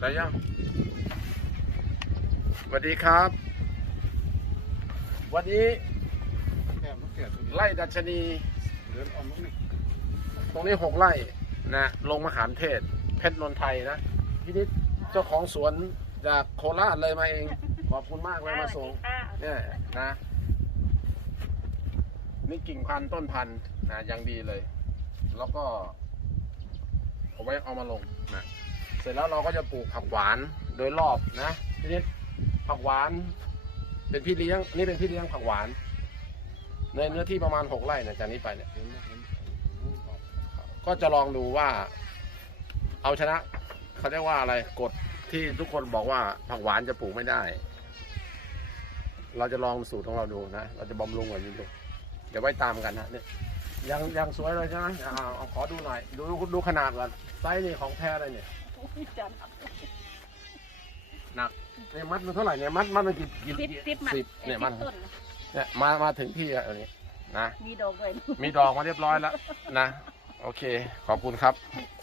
ได้ยังสวัสดีครับ วันนี้แก้มต้องเสียตัวนี้ไล่ดัชนีเดินออมลูกนี่ตรงนี้หกไร่นะลงมะขามเทศ เพชรนนทไทยนะพี่นิดเจ้าของสวนจากโคราชเลยมาเอง ขอบคุณมากเลยมาส่งเนี่ยนะนี่กิ่งพันธุ์ต้นพันธุ์นะยังดีเลย แล้วก็เอาไว้เอามาลงนะเส ร็จแล้วเราก็จะปลูกผักหวานโดยรอบนะทีนี้ผักหวาน เป็นพี่เลี้ยงนี่เป็นพี่เลี้ยงผักหวาน ในเนื้อที่ประมาณหกไร่เนี่ยจากนี้ไปเนี่ยเห็นไหมเห็นลูกออกก็จะลองดูว่า เอาชนะเขาเรียกว่าอะไรกฎที่ทุกคนบอกว่าผักหวานจะปลูกไม่ได้ เราจะลองสูตรของเราดูนะเราจะบำรุงก่อนดูเดี๋ยวไว้ตามกันนะเนี่ยยังยังสวยเลยใช่ไหมอ่าเอาขอดูหน่อย ดูดูขนาดก่อนไซส์นี่ของแท้เลยเนี่ย หนักเนี่ยมัดมันเท่าไหร่เนี่ยมัดมัดมันกี่กี่สิบสิบมันสิบเนี่ยมัดต้นเนี่ยมามาถึงที่แล้วนี่นะมีดอกด้วยมีดอกมาเรียบร้อยแล้วนะ โอเค ขอบคุณครับ